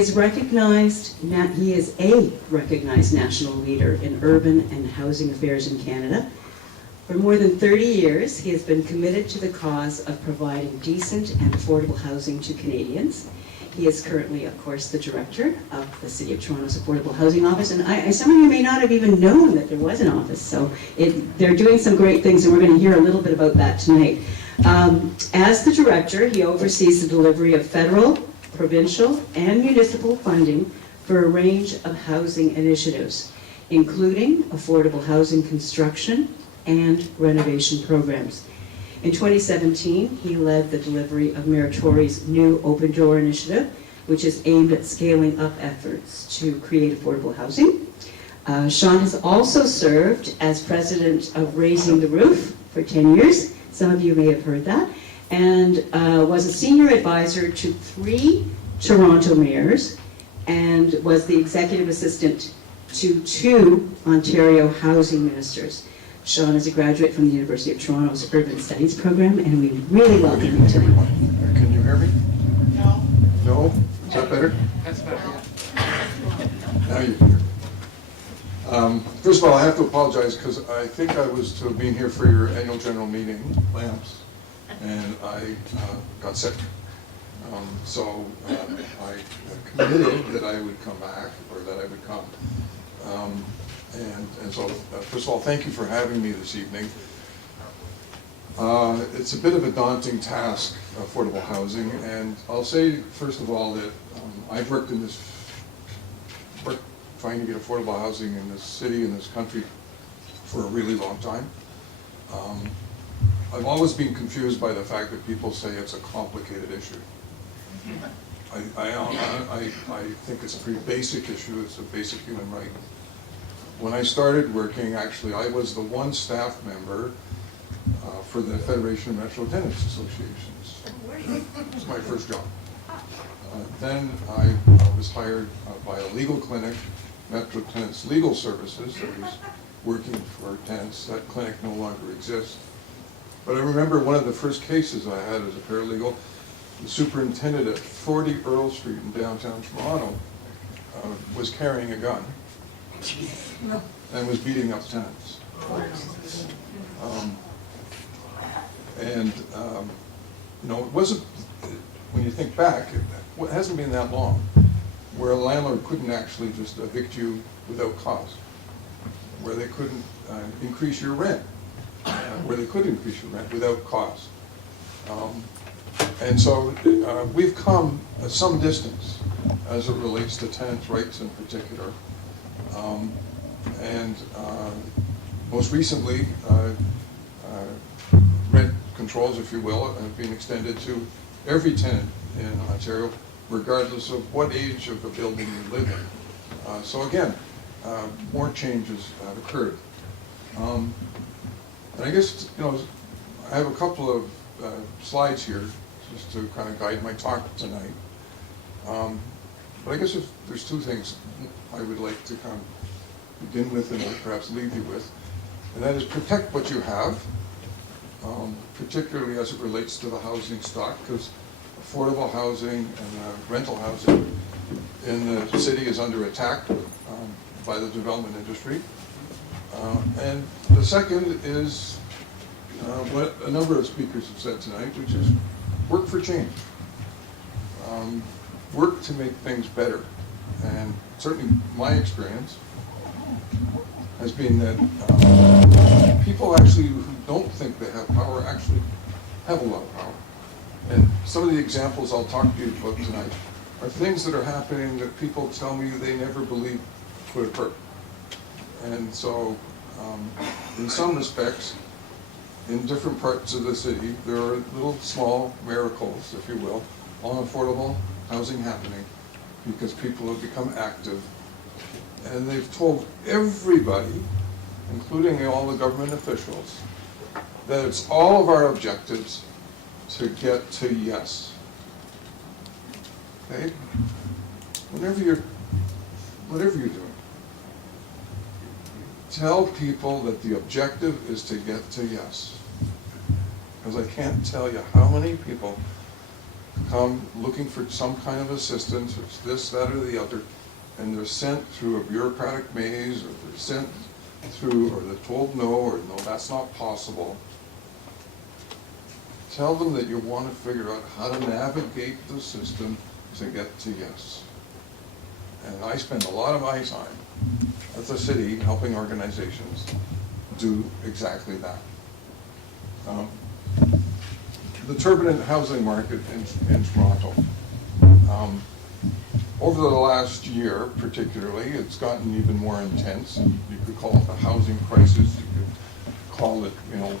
is he is a recognized national leader in urban and housing affairs in Canada. For more than 30 years, he has been committed to the cause of providing decent and affordable housing to Canadians. He is currently, of course, the director of the City of Toronto's Affordable Housing Office, and some of you may not have even known that there was an office, so they're doing some great things, and we're going to hear a little bit about that tonight. As the director, he oversees the delivery of federal, provincial, and municipal funding for a range of housing initiatives, including affordable housing construction and renovation programs. In 2017, he led the delivery of Meritori's new Open Door initiative, which is aimed at scaling up efforts to create affordable housing. Sean has also served as president of Raising the Roof for 10 years. Some of you may have heard that. And was a senior advisor to 3 Toronto mayors and was the executive assistant to 2 Ontario housing ministers. Sean is a graduate from the University of Toronto's Urban Studies program, and we really welcome him tonight. Can you hear me? No. No? Is that better? That's better. Now you can hear me. First of all, I have to apologize because I think I was to have been here for your annual general meeting, LAMPS, and I got sick. So I committed that I would come back, or that I would come. And so, first of all, thank you for having me this evening. It's a bit of a daunting task, affordable housing, and I'll say, first of all, that I've worked trying to get affordable housing in this city, in this country, for a really long time. I've always been confused by the fact that people say it's a complicated issue. I think it's a pretty basic issue. It's a basic human right. When I started working, actually, I was the one staff member for the Federation of Metro Tenants Associations. It was my first job. Then I was hired by a legal clinic, Metro Tenants Legal Services, that was working for tenants. That clinic no longer exists. But I remember one of the first cases I had as a paralegal, the superintendent at 40 Earl Street in downtown Toronto was carrying a gun and was beating up tenants. You know, it wasn't, when you think back, it hasn't been that long where a landlord couldn't actually just evict you without cause, where they couldn't increase your rent, where they could increase your rent without cause. And so we've come some distance as it relates to tenants' rights in particular. Most recently, rent controls, if you will, have been extended to every tenant in Ontario, regardless of what age of the building you live in. So again, more changes have occurred. And I guess, you know, I have a couple of slides here just to kind of guide my talk tonight. But I guess if there's 2 things I would like to kind of begin with and perhaps leave you with, and that is protect what you have, particularly as it relates to the housing stock, because affordable housing and rental housing in the city is under attack by the development industry. And the second is what a number of speakers have said tonight, which is work for change. Work to make things better. And certainly my experience has been that people actually who don't think they have power actually have a lot of power. And some of the examples I'll talk to you about tonight are things that are happening that people tell me they never believed would occur. And so, in some respects, in different parts of the city, there are little small miracles, if you will, on affordable housing happening because people have become active. And they've told everybody, including all the government officials, that it's all of our objectives to get to yes. Okay? Whatever you're doing, tell people that the objective is to get to yes. Because I can't tell you how many people come looking for some kind of assistance, it's this, that, or the other, and they're sent through a bureaucratic maze, or they're sent through, or they're told no, or no, that's not possible. Tell them that you want to figure out how to navigate the system to get to yes. And I spend a lot of my time at the city helping organizations do exactly that. The turbulent housing market in Toronto. Over the last year, particularly, it's gotten even more intense. And you could call it the housing crisis. You could call it, you'd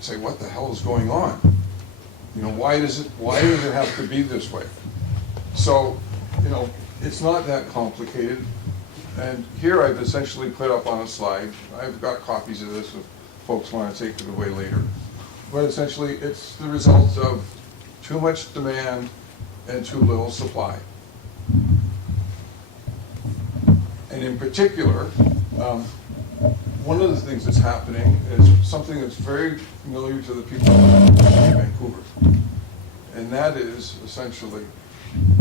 say, what the hell is going on? Why does it have to be this way? So, it's not that complicated. And here I've essentially put up on a slide, I've got copies of this if folks want to take it away later. But essentially, it's the result of too much demand and too little supply. And in particular, one of the things that's happening is something that's very familiar to the people in Vancouver. And that is essentially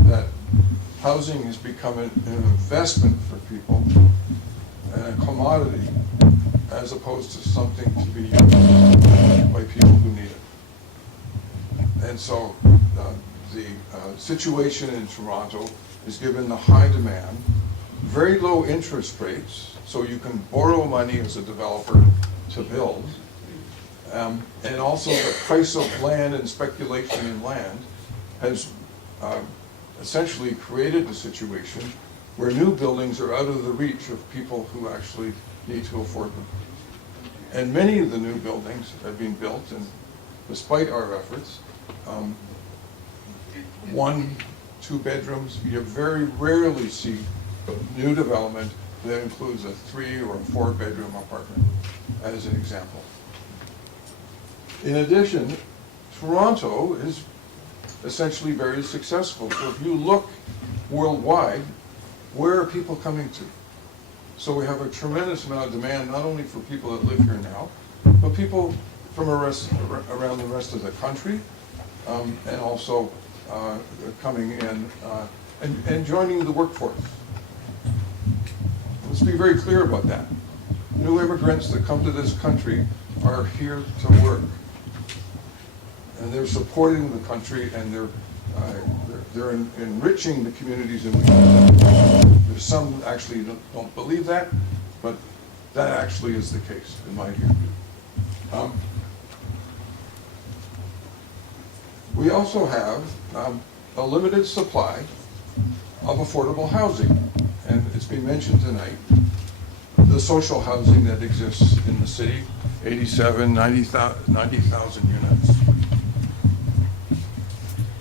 that housing has become an investment for people and a commodity as opposed to something to be used by people who need it. And so the situation in Toronto is given the high demand, very low interest rates, so you can borrow money as a developer to build, and also the price of land and speculation in land has essentially created a situation where new buildings are out of the reach of people who actually need to afford them. And many of the new buildings have been built, and despite our efforts, 1, 2 bedrooms. You very rarely see new development that includes a 3 or 4 bedroom apartment, as an example. In addition, Toronto is essentially very successful. So if you look worldwide, where are people coming to? So we have a tremendous amount of demand, not only for people that live here now, but people from around the rest of the country, and also coming in and joining the workforce. Let's be very clear about that. New immigrants that come to this country are here to work. And they're supporting the country, and they're enriching the communities in which they live. There's some actually don't believe that, but that actually is the case, in my view. We also have a limited supply of affordable housing, and it's been mentioned tonight. The social housing that exists in the city, 90,000 units.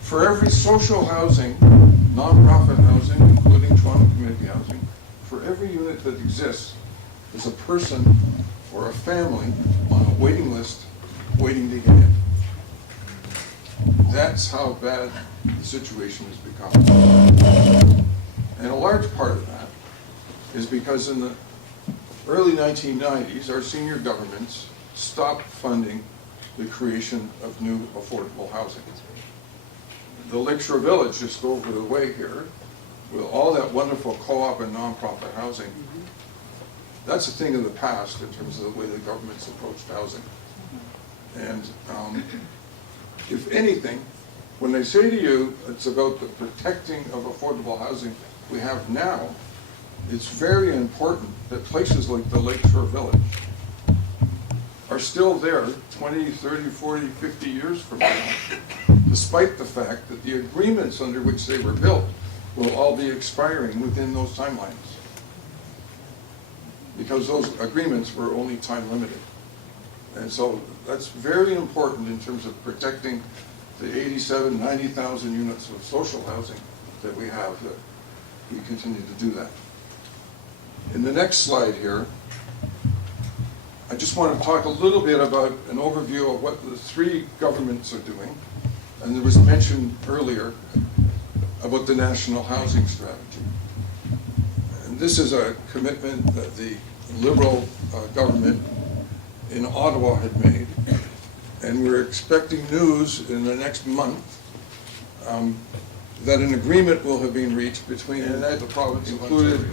For every social housing, nonprofit housing, including Toronto community housing, for every unit that exists, there's a person or a family on a waiting list waiting to get in. That's how bad the situation has become. And a large part of that is because in the early 1990s, our senior governments stopped funding the creation of new affordable housing. The Lakeshore Village, just over the way here, with all that wonderful co-op and nonprofit housing, that's a thing of the past in terms of the way the government's approached housing. And if anything, when they say to you it's about the protecting of affordable housing we have now, it's very important that places like the Lakeshore Village are still there 20, 30, 40, 50 years from now, despite the fact that the agreements under which they were built will all be expiring within those timelines. Because those agreements were only time limited. And so that's very important in terms of protecting the 87, 90,000 units of social housing that we have, that we continue to do that. In the next slide here, I just want to talk a little bit about an overview of what the 3 governments are doing. And there was mention earlier about the National Housing Strategy. And this is a commitment that the Liberal government in Ottawa had made. And we're expecting news in the next month that an agreement will have been reached between the province included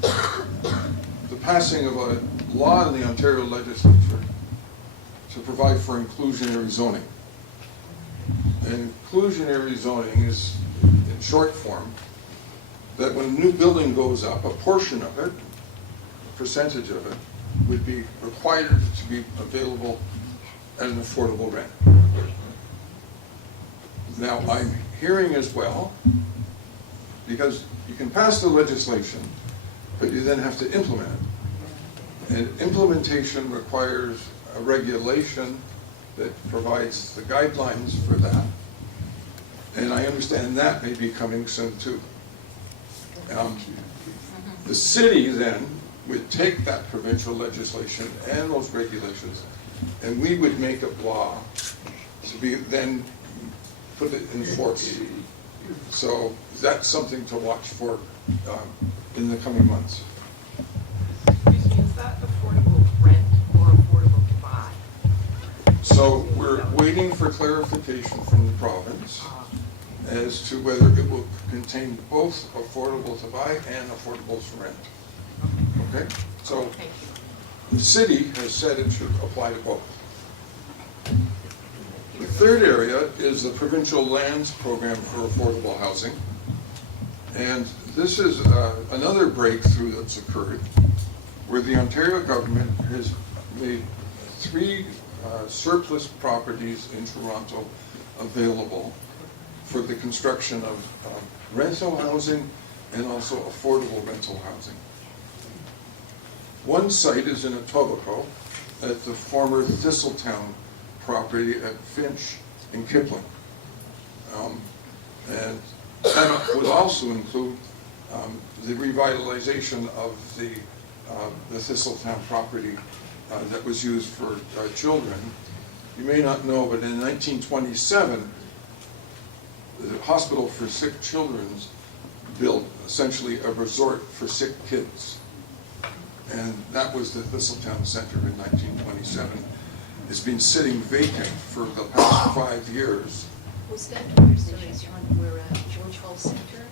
the passing of a law in the Ontario legislature to provide for inclusionary zoning. And inclusionary zoning is, in short form, that when a new building goes up, a portion of it, a percentage of it, would be required to be available at an affordable rent. Now, I'm hearing as well, because you can pass the legislation, but you then have to implement it. And implementation requires a regulation that provides the guidelines for that. And I understand that may be coming soon too. The city then would take that provincial legislation and those regulations, and we would make it law to be then put it in force. So that's something to watch for in the coming months. Excuse me, is that affordable rent or affordable to buy? So we're waiting for clarification from the province as to whether it will contain both affordable to buy and affordable to rent. Okay? So Thank you. the city has said it should apply to both. The third area is the provincial lands program for affordable housing. And this is another breakthrough that's occurred where the Ontario government has made 3 surplus properties in Toronto available for the construction of rental housing and also affordable rental housing. One site is in Etobicoke at the former Thistletown property at Finch in Kipling. And that would also include the revitalization of the Thistletown property that was used for children. You may not know, but in 1927, the Hospital for Sick Children built essentially a resort for sick kids. And that was the Thistletown Center in 1927. It's been sitting vacant for the past 5 years. Was that where George Hall Center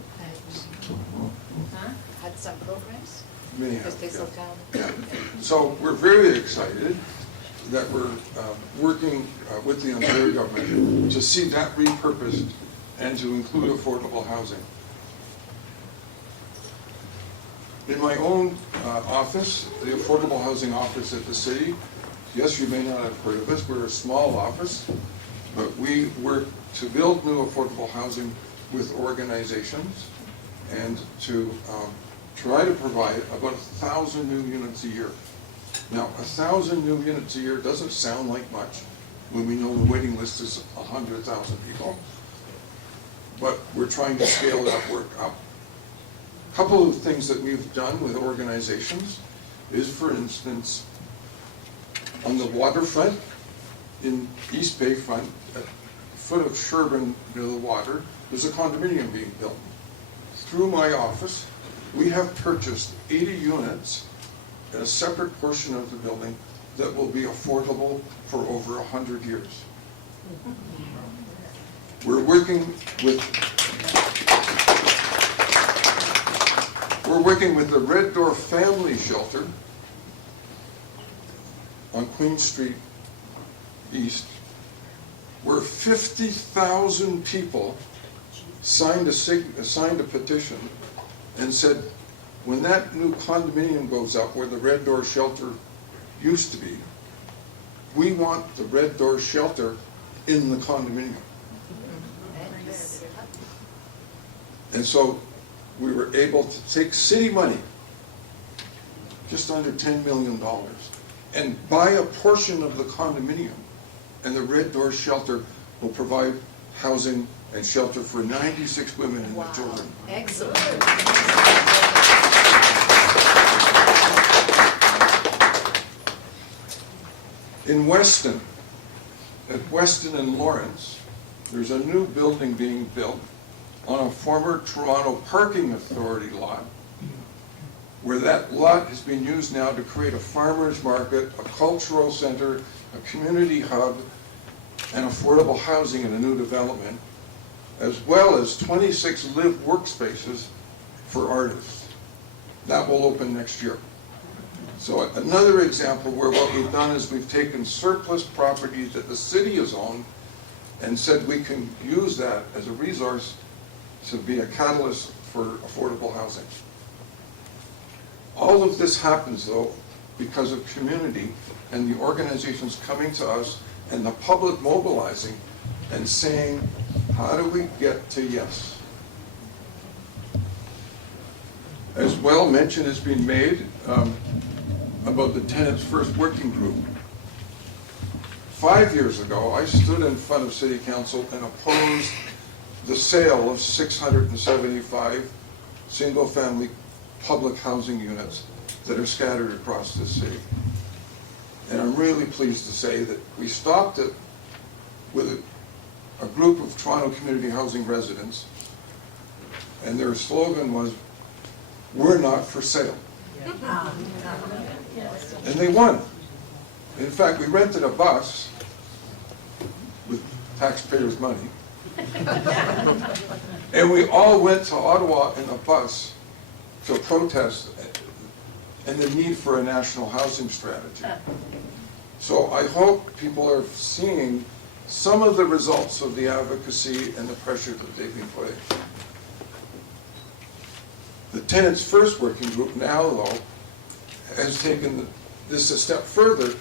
had some programs? Many Because have, they yeah. sold down. Yeah. So we're very excited that we're working with the Ontario government to see that repurposed and to include affordable housing. In my own office, the Affordable Housing Office at the city, yes, you may not have heard of us, we're a small office, but we work to build new affordable housing with organizations and to try to provide about 1,000 new units a year. Now, 1,000 new units a year doesn't sound like much when we know the waiting list is 100,000 people, but we're trying to scale that work up. A couple of things that we've done with organizations is, for instance, on the waterfront in East Bayfront, at the foot of Sherbourne near the water, there's a condominium being built. Through my office, we have purchased 80 units in a separate portion of the building that will be affordable for over 100 years. We're working with the Red Door Family Shelter on Queen Street East, where 50,000 people signed a petition and said, when that new condominium goes up where the Red Door Shelter used to be, we want the Red Door Shelter in the condominium. And so we were able to take city money, just under $10 million, and buy a portion of the condominium, and the Red Door Shelter will provide housing and shelter for 96 women and their children. Excellent. In Weston, at Weston and Lawrence, there's a new building being built on a former Toronto Parking Authority lot, where that lot has been used now to create a farmer's market, a cultural center, a community hub, and affordable housing in a new development. as well as 26 live workspaces for artists. That will open next year. So another example where what we've done is we've taken surplus properties that the city has owned and said we can use that as a resource to be a catalyst for affordable housing. All of this happens, though, because of community and the organizations coming to us and the public mobilizing and saying, how do we get to yes? As well, mention has been made about the Tenants First Working Group. 5 years ago, I stood in front of City Council and opposed the sale of 675 single-family public housing units that are scattered across this city. And I'm really pleased to say that we stopped it with a group of Toronto community housing residents, and their slogan was, "We're not for sale." And they won. In fact, we rented a bus with taxpayers' money, and we all went to Ottawa in a bus to protest and the need for a national housing strategy. So I hope people are seeing some of the results of the advocacy and the pressure that they've been putting. The Tenants First Working Group now, though, has taken this a step further,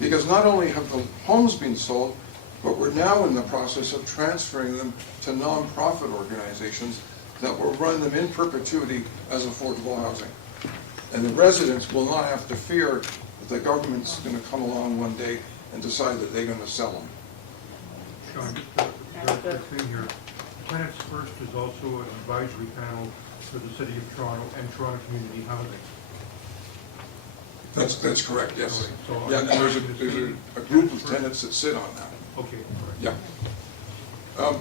because not only have the homes been sold, but we're now in the process of transferring them to nonprofit organizations that will run them in perpetuity as affordable housing. And the residents will not have to fear that the government's going to come along one day and decide that they're going to sell them. Sean, just a thing here. Tenants First is also an advisory panel for the City of Toronto and Toronto Community Housing. That's correct, yes. So Yeah, and there's a group of tenants that sit on that. Okay, correct. Yeah.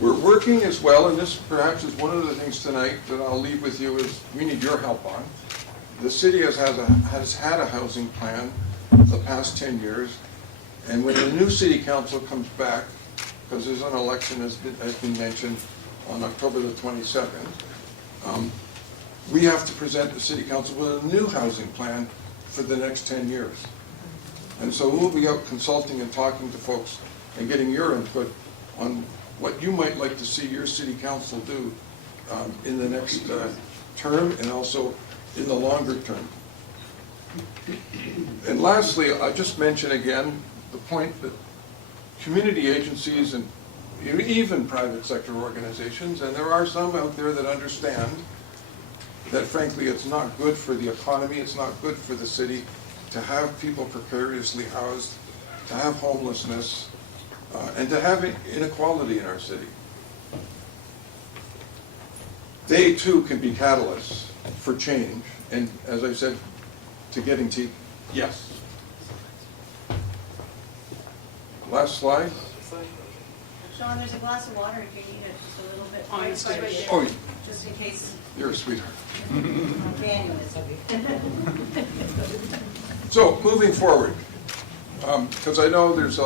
We're working as well, and this perhaps is one of the things tonight that I'll leave with you is we need your help on. The city has had a housing plan the past 10 years, and when the new city council comes back, because there's an election has been mentioned on October the 22nd, we have to present the city council with a new housing plan for the next 10 years. And so we'll be out consulting and talking to folks and getting your input on what you might like to see your city council do in the next term and also in the longer term. And lastly, I just mention again the point that community agencies and even private sector organizations, and there are some out there that understand that frankly it's not good for the economy, it's not good for the city to have people precariously housed, to have homelessness, and to have inequality in our city. They too can be catalysts for change, and as I said, to getting to yes. Last slide. Sean, there's a glass of water if you need it, just a little bit. Oh, it's right there. Oh, Just in case you're a sweetheart. Daniel is. So, moving forward, because I know there's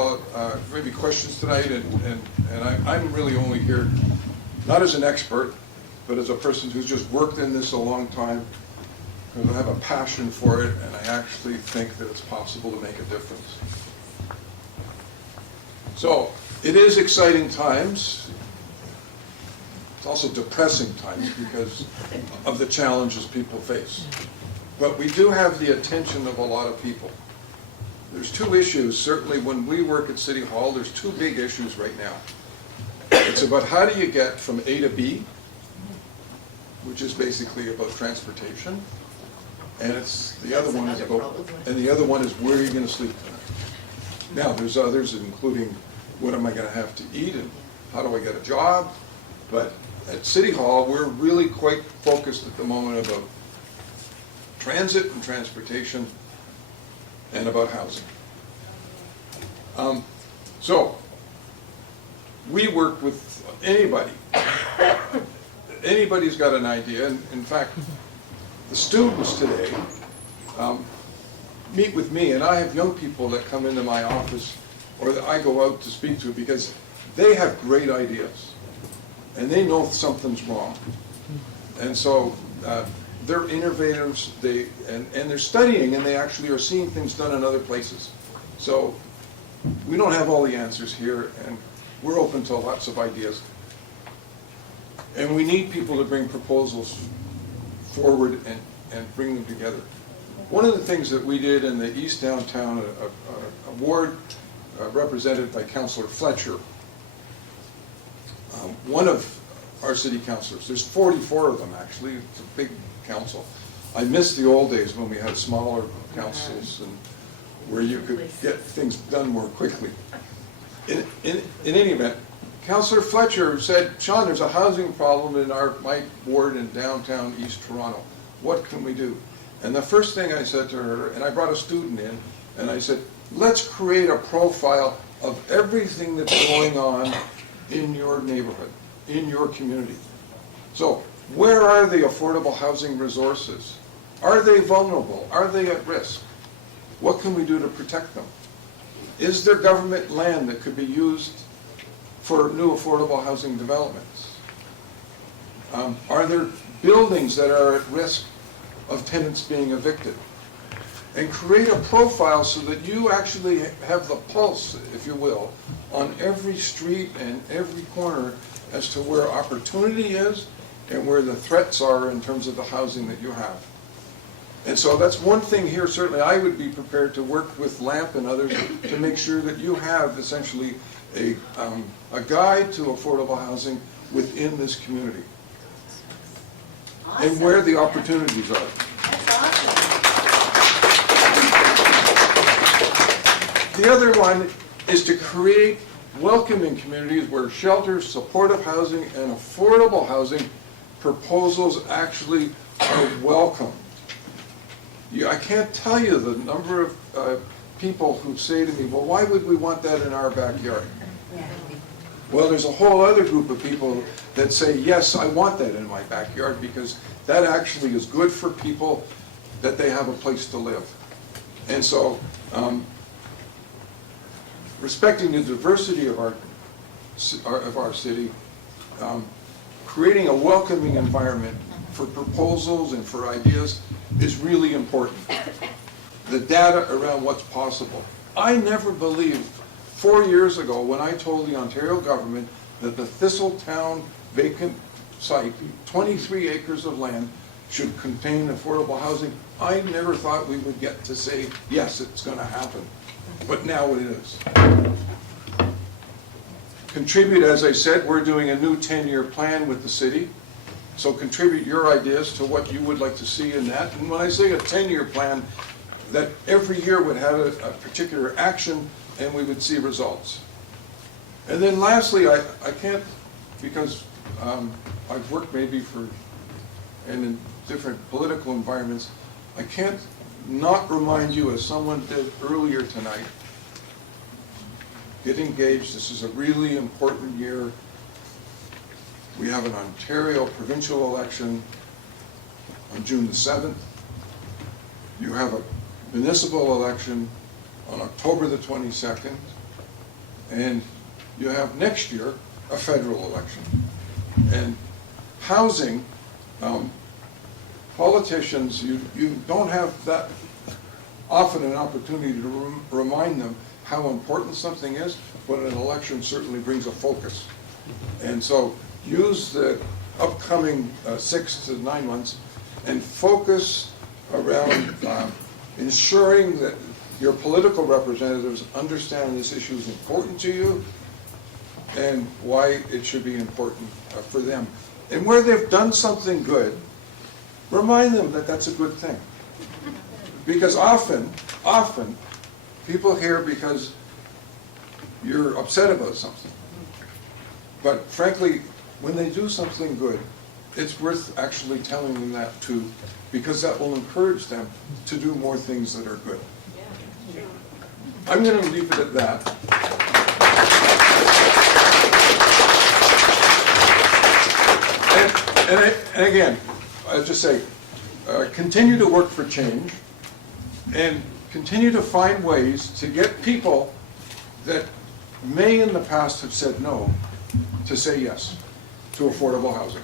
maybe questions tonight, and I'm really only here, not as an expert, but as a person who's just worked in this a long time, because I have a passion for it, and I actually think that it's possible to make a difference. So, it is exciting times. It's also depressing times because of the challenges people face. But we do have the attention of a lot of people. There's two issues, certainly when we work at City Hall, there's two big issues right now. It's about how do you get from A to B, which is basically about transportation, and it's the other one is about, and the other one is where are you going to sleep tonight. Now, there's others, including what am I going to have to eat and how do I get a job, but at City Hall, we're really quite focused at the moment about transit and transportation and about housing. So, we work with anybody. Anybody's got an idea, and in fact, the students today meet with me, and I have young people that come into my office or that I go out to speak to because they have great ideas, and they know something's wrong. And so they're innovators, and they're studying, and they actually are seeing things done in other places. So we don't have all the answers here, and we're open to lots of ideas. And we need people to bring proposals forward and bring them together. One of the things that we did in the East Downtown, a ward represented by Councillor Fletcher, one of our city councillors, there's 44 of them actually, it's a big council. I miss the old days when we had smaller councils and where you could get things done more quickly. In any event, Councillor Fletcher said, Sean, there's a housing problem in my ward in downtown East Toronto. What can we do? And the first thing I said to her, and I brought a student in, and I said, let's create a profile of everything that's going on in your neighborhood, in your community. So, where are the affordable housing resources? Are they vulnerable? Are they at risk? What can we do to protect them? Is there government land that could be used for new affordable housing developments? Are there buildings that are at risk of tenants being evicted? And create a profile so that you actually have the pulse, if you will, on every street and every corner as to where opportunity is and where the threats are in terms of the housing that you have. And so that's one thing here, certainly I would be prepared to work with LAMP and others to make sure that you have essentially a guide to affordable housing within this community. Awesome. And where the opportunities are. That's awesome. The other one is to create welcoming communities where shelters, supportive housing, and affordable housing proposals actually are welcomed. I can't tell you the number of people who say to me, well, why would we want that in our backyard? Well, there's a whole other group of people that say, yes, I want that in my backyard because that actually is good for people that they have a place to live. And so, respecting the diversity of our city, creating a welcoming environment for proposals and for ideas is really important. The data around what's possible. I never believed 4 years ago when I told the Ontario government that the Thistletown vacant site, 23 acres of land, should contain affordable housing. I never thought we would get to say, yes, it's going to happen. But now it is. Contribute, as I said, we're doing a new 10-year plan with the city. So contribute your ideas to what you would like to see in that. And when I say a 10-year plan, that every year would have a particular action and we would see results. And then lastly, I can't, because I've worked maybe and in different political environments, I can't not remind you, as someone did earlier tonight, get engaged. This is a really important year. We have an Ontario provincial election on June the 7th. You have a municipal election on October the 22nd. And you have next year a federal election. And housing, politicians, you don't have that often an opportunity to remind them how important something is, but an election certainly brings a focus. And so use the upcoming 6 to 9 months and focus around ensuring that your political representatives understand this issue is important to you and why it should be important for them. And where they've done something good, remind them that that's a good thing. Because often, people hear because you're upset about something. But frankly, when they do something good, it's worth actually telling them that too, because that will encourage them to do more things that are good. I'm going to leave it at that. And again, I'll just say, continue to work for change and continue to find ways to get people that may in the past have said no to say yes to affordable housing.